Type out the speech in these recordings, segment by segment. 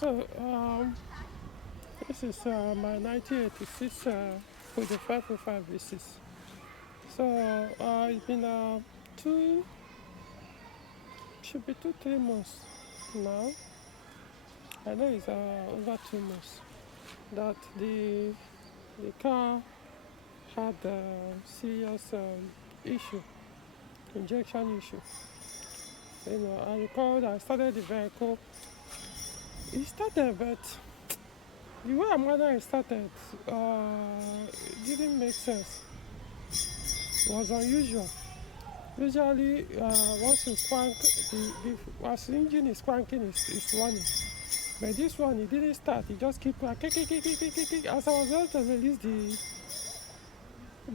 So, this is my 1986 Peugeot 505 V6. So, it's been two, should be 2, 3 months now. I know it's over 2 months that the car had a serious issue, injection issue. I recall I started the vehicle. It started, but the way I'm gonna started it didn't make sense. It was unusual. Usually, once you crank, as the engine is cranking, it's running. But this one, it didn't start. It just keep like, as I was going to release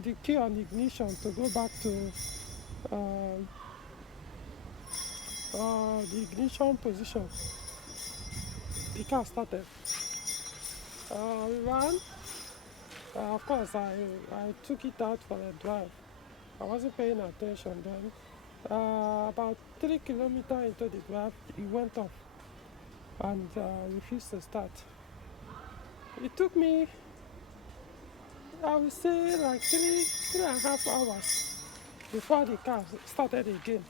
the key on ignition to go back to the ignition position. The car started. We ran. Of course, I took it out for a drive. I wasn't paying attention then. About 3 kilometers into the drive, it went off and refused to start. It took me, I would say, like 3.5 hours before the car started again.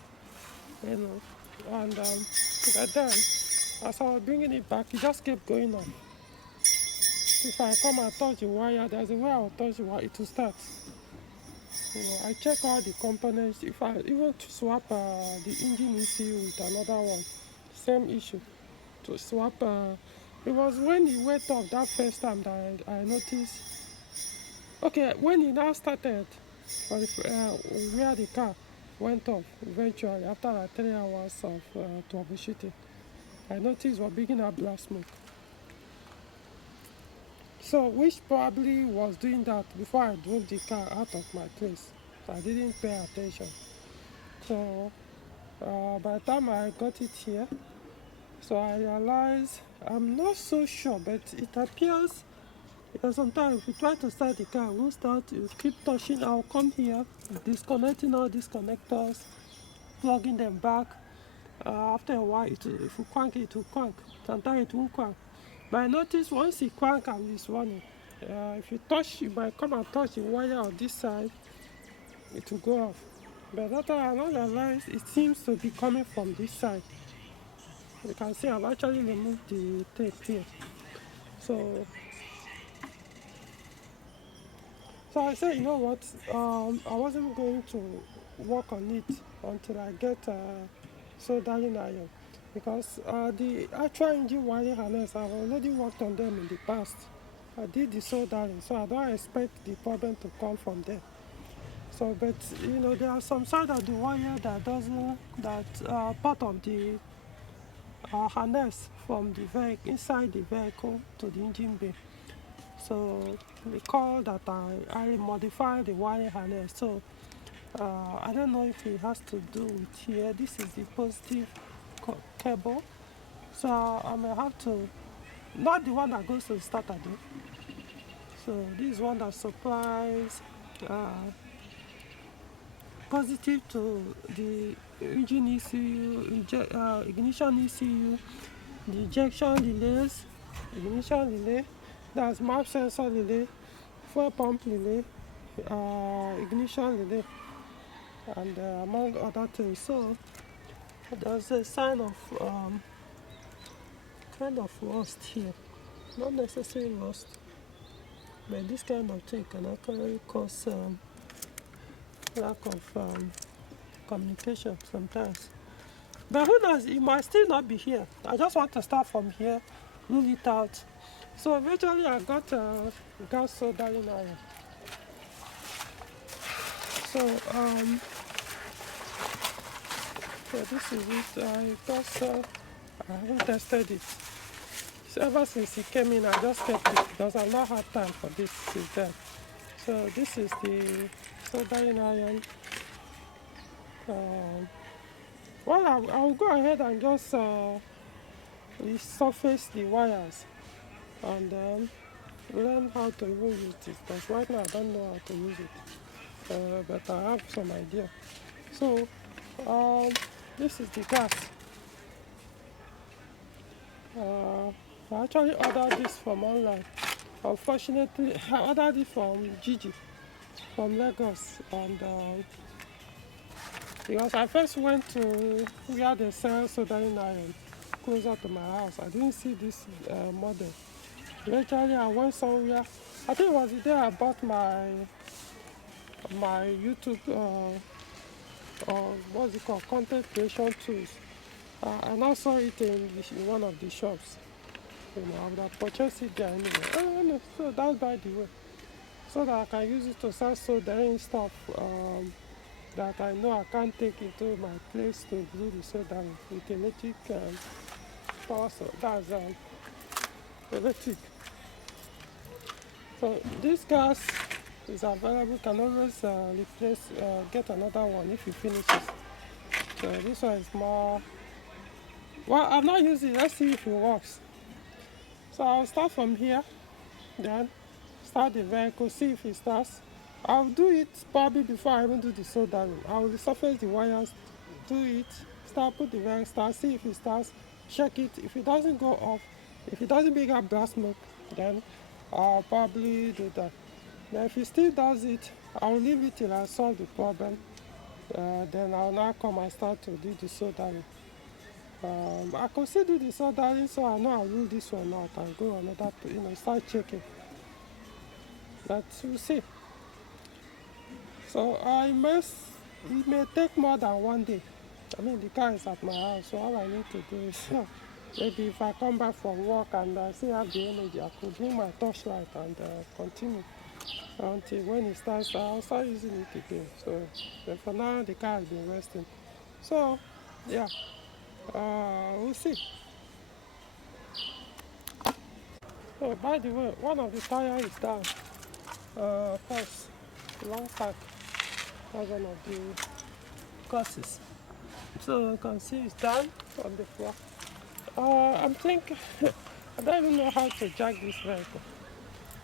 And but then, as I was bringing it back, it just kept going on. If I come and touch the wire, there's a way I will touch the wire, it will start. I check all the components. If I even to swap the engine ECU with another one, same issue. To swap, it was when it went off that first time that I noticed. Okay, when it now started, where the car went off eventually after like 3 hours of troubleshooting, I noticed we're beginning to black smoke. So, which probably was doing that before I drove the car out of my place. So I didn't pay attention. So, by the time I got it here, so I realized, I'm not so sure, but it appears, because sometimes if you try to start the car, it won't start, you keep touching, I'll come here, disconnecting all these connectors, plugging them back. After a while, if you crank it will crank. Sometimes it won't crank. But I noticed once it crank and it's running, if you touch, you might come and touch the wire on this side, it will go off. But after I realized it seems to be coming from this side. You can see I've actually removed the tape here. So I said, you know what, I wasn't going to work on it until I get soldering iron. Because the actual engine wiring harness, I've already worked on them in the past. I did the soldering, so I don't expect the problem to come from there. So, but there are some side of the wire that doesn't, that part of the harness from the vehicle, inside the vehicle to the engine bay. So, recall that I modified the wire harness. So, I don't know if it has to do with here. This is the positive cable. So I may have to, not the one that goes to the starter though. So this is one that supplies positive to the engine ECU, ignition ECU, the ejection relays, ignition relay, that's map sensor relay, fuel pump relay, ignition relay, and among other things. So there's a sign of kind of rust here, not necessarily rust, but this kind of thing can actually cause lack of communication sometimes. But who knows, it might still not be here. I just want to start from here, rule it out. So eventually I got gas soldering iron. So this is it. I haven't tested it. So ever since it came in, I just kept it because I've not had time for this since then. So this is the soldering iron. Well, I'll go ahead and just resurface the wires and then learn how to even use this, because right now I don't know how to use it, but I have some idea. So this is the gas. I actually ordered this from online. Unfortunately, I ordered it from Gigi from Lagos, and because I first went to where they sell soldering iron closer to my house, I didn't see this model. Eventually, I went somewhere. I think it was the day I bought my YouTube or what's it called, content creation tools. I now saw it in one of the shops. I would have purchased it there anyway. No, so that's by the way. So that I can use it to sell soldering stuff that I know I can't take into my place to do the soldering with electric power. So that's electric. So this gas is available. You can always replace, get another one if you finish it. So this one is more. Well, I'm not using it. Let's see if it works. So I'll start from here, then start the vehicle, see if it starts. I'll do it probably before I even do the soldering. I'll resurface the wires, do it, put the vehicle, start, see if it starts, check it. If it doesn't go off, if it doesn't make up black smoke, then I'll probably do that. Then if it still does it, I'll leave it till I solve the problem. Then I'll now come and start to do the soldering. I could still do the soldering, so I know I'll rule this one out and go another, start checking. But we'll see. So it may take more than one day. I mean, the car is at my house, so all I need to do is maybe if I come back from work and I still have the energy, I could bring my torchlight and continue until when it starts, I'll start using it again. So but for now, the car has been resting. So yeah, we'll see. Oh, by the way, one of the tires is down. Of course, long pack. That's one of the causes. So you can see it's down on the floor. I'm thinking, I don't even know how to jack this vehicle.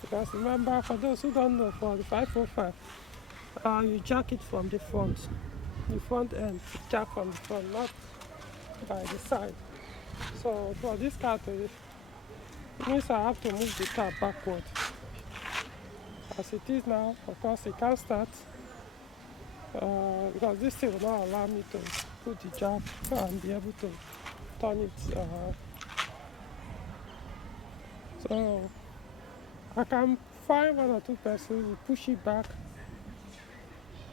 Because remember, for those who don't know, for the 545, you jack it from the front end, jack from the front, not by the side. So for this car it means I have to move the car backward. As it is now, of course, it can't start because this thing will not allow me to put the jack and be able to turn it. So I can find one or two persons who push it back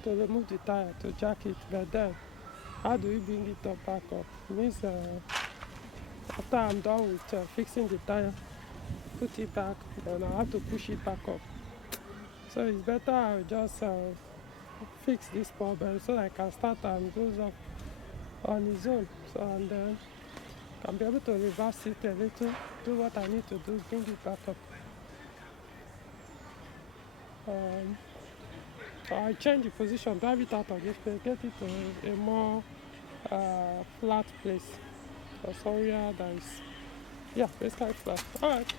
to remove the tire to jack it, but then how do we bring it up back up? It means after I'm done with fixing the tire, put it back, then I have to push it back up. So it's better I just fix this problem so I can start and goes up on its own. So and then can be able to reverse it a little, do what I need to do, bring it back up. So I change the position, drive it out of this place, get it to a more flat place. So somewhere that is, yeah, basically flat. Alright.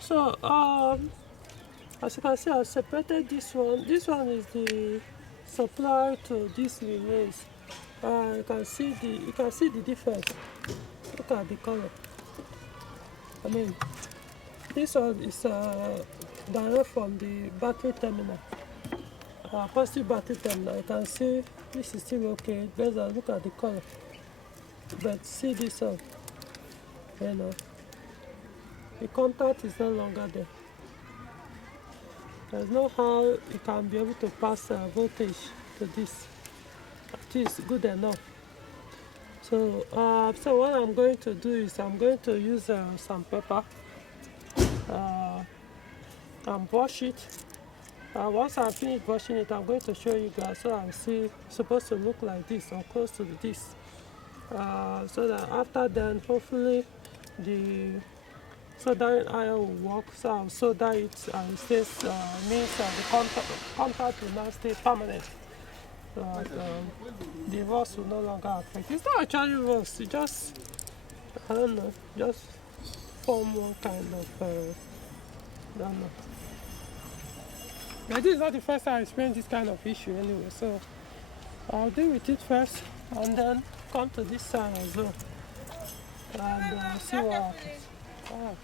So as you can see, I separated this one. This one is the supply to this relays. You can see the difference. Look at the color. I mean, this one is direct from the battery terminal. Positive battery terminal. You can see this is still okay. Better look at the color. But see this one. The contact is no longer there. There's no how you can be able to pass voltage to this. It is good enough. So, so what I'm going to do is I'm going to use some paper and wash it. Once I finish washing it, I'm going to show you guys. So I'll see it's supposed to look like this or close to this. So that after then, hopefully the soldering iron will work. So I'll solder it and it stays, means the contact will now stay permanent. So the rust will no longer affect. It's not actually rust, it just, I don't know, just form one kind of, I don't know. But this is not the first time I experienced this kind of issue anyway, so I'll deal with it first and then come to this side as well. and see what happens. Alright.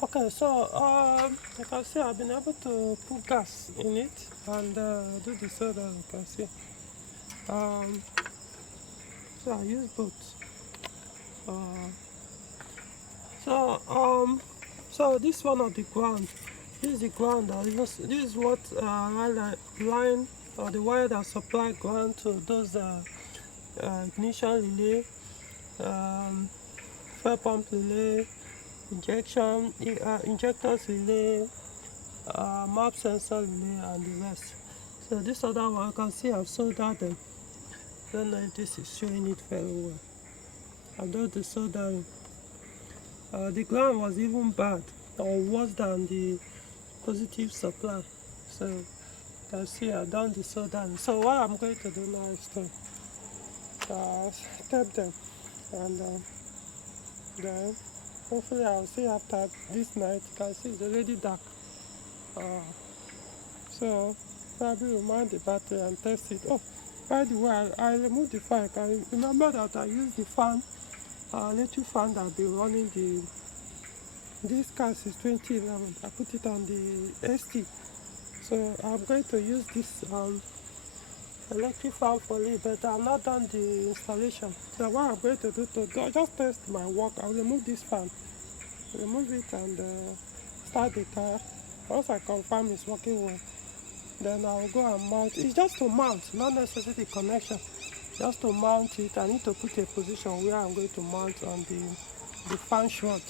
Okay, so you can see I've been able to put gas in it and do the soda. You can see. Um, so I use both. Uh, so so this one of the ground. This is the ground that this is what line or the wire that supply ground to those ignition relay, um, fuel pump relay, injectors relay, map sensor relay, and the rest. So this other one, you can see I've soldered them. I don't know if this is showing it very well. I've done the soldering. The ground was even bad or worse than the positive supply. So you can see I've done the soldering. So what I'm going to do now is to step them, and then hopefully I'll see after this night. You can see it's already dark. So probably remind the battery and test it. Oh, by the way, I removed the fan. I remember that I used the fan, electric fan that been running this car since 2011. I put it on the ST. So I'm going to use this electric fan for a little bit. I've not done the installation. So what I'm going to do to just test my work, I'll remove this fan, remove it, and start the car. Once I confirm it's working well, then I'll go and mount. It's just to mount, not necessarily connection. Just to mount it, I need to put a position where I'm going to mount on the fan short.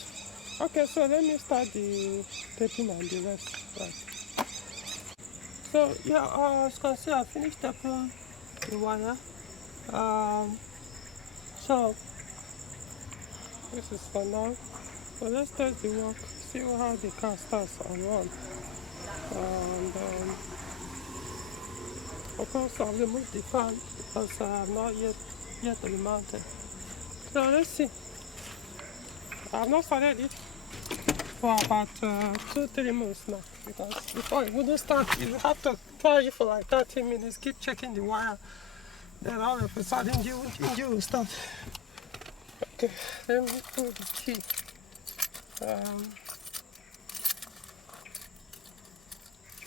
Okay, so let me start the taping and the rest. Right. So yeah, as you can see, I finished taping the wire. So this is for now. So let's test the work, see how the car starts and run. And of course, I've removed the fan because I have not yet remounted. So let's see. I've not started it for about 2-3 months now, because before it wouldn't start, you have to try it for like 30 minutes, keep checking the wire, then all of a sudden engine will start. Okay, let me pull the key.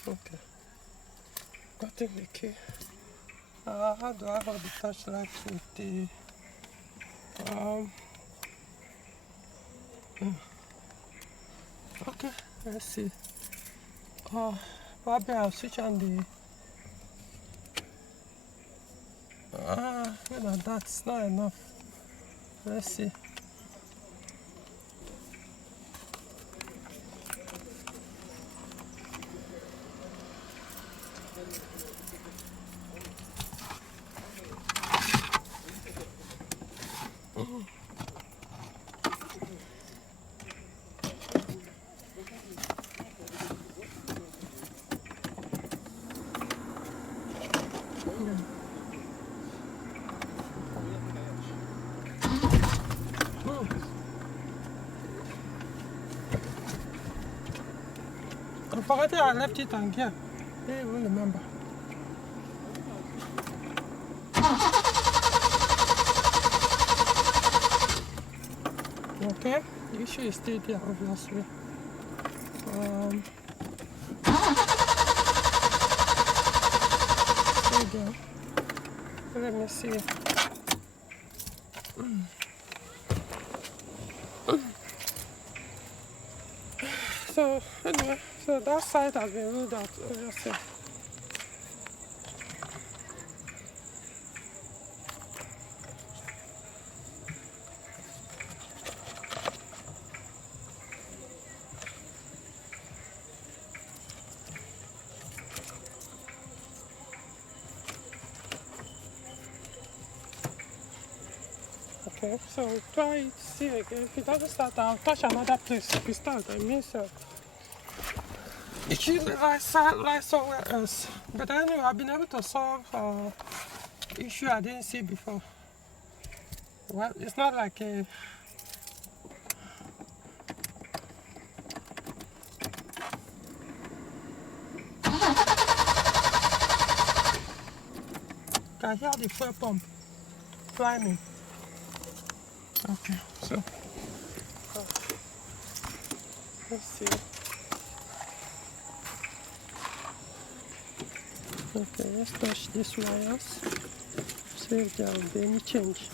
Okay, got in the key. How do I hold the touchlight with the okay, let's see. Probably I'll switch on the that's not enough. Let's see. I forgot I left it on gear. I don't even remember. Okay, the issue is still there, obviously. Still there. Let me see. So anyway, so that side has been ruled out, obviously. Okay, so try it, see again. If it doesn't start, I'll touch another place. If it starts, I means it should lie somewhere else. But anyway, I've been able to solve issue I didn't see before. Well, it's not like a I hear the fuel pump climbing. Okay, so let's see. Okay, let's touch these wires. See if there will be any change.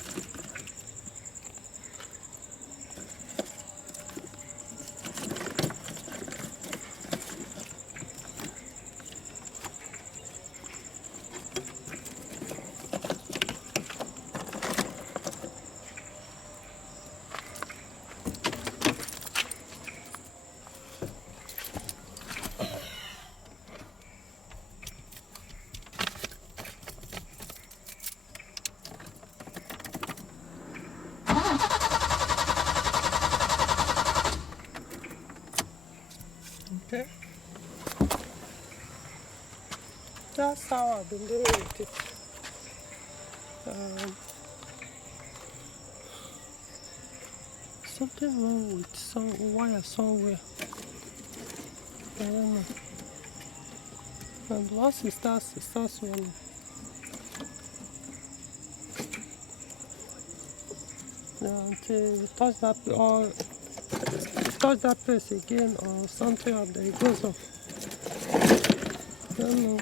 Okay, that's how I've been doing with it. Something wrong with some wire somewhere. I don't know. And once it starts running. Until you touch that or touch that place again or something up there, it goes off. I don't know.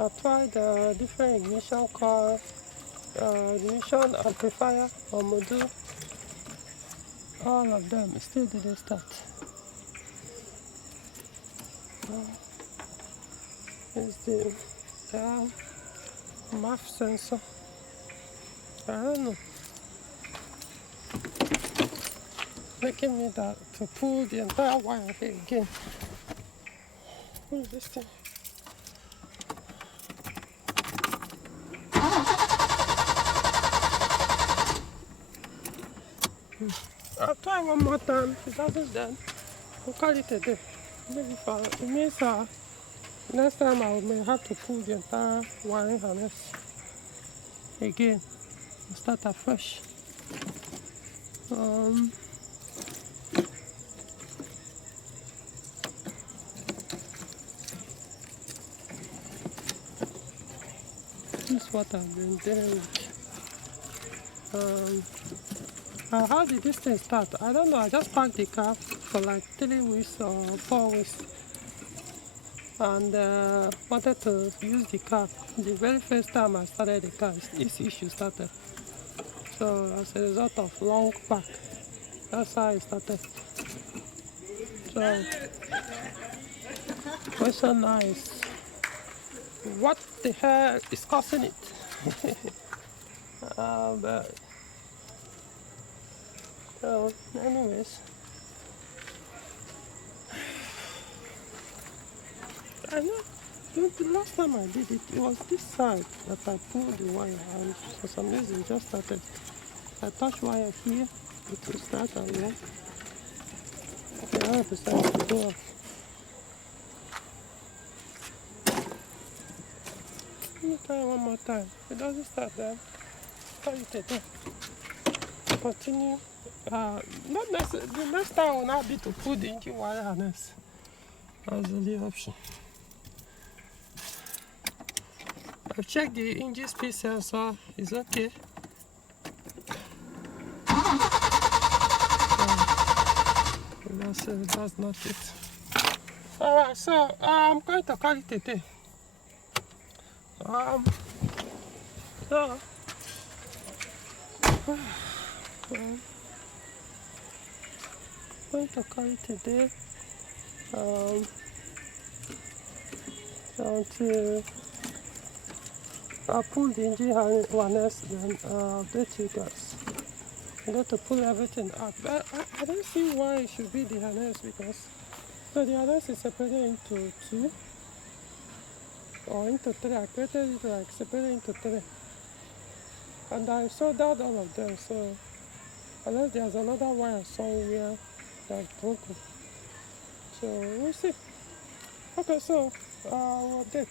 I tried different ignition coil, ignition amplifier or module. All of them still didn't start. It's the MAF sensor. I don't know. Making me that to pull the entire wire here again. What is this thing? I'll try one more time. If it doesn't done, we'll call it a day. Maybe it means next time I may have to pull the entire wiring harness again and start afresh. This is what I've been dealing with. How did this thing start? I don't know. I just parked the car for like 3 weeks or 4 weeks and wanted to use the car. The very first time I started the car, this issue started. So as a result of long park, that's how it started. So question now is, what the hell is causing it? But so anyways, I know the last time I did it, it was this side that I pulled the wire and for some reason it just started. I touch wire here, it will start and then the other percent will go off. Let me try one more time. If it doesn't start then try it again. Continue. Not necessarily. The next time will not be to pull the engine wire harness. That's the option. I've checked the engine speed sensor, it's okay. That's not it. Alright, so I'm going to call it a day. So going to call it a day until I pull the engine harness, then I'll update you guys. I'm going to pull everything out, but I don't see why it should be the harness, because so the harness is separated into 2 or into 3. I created it like separated into 3 and I sold out all of them, so unless there's another wire somewhere that's broken, so we'll see. Okay, so we'll update.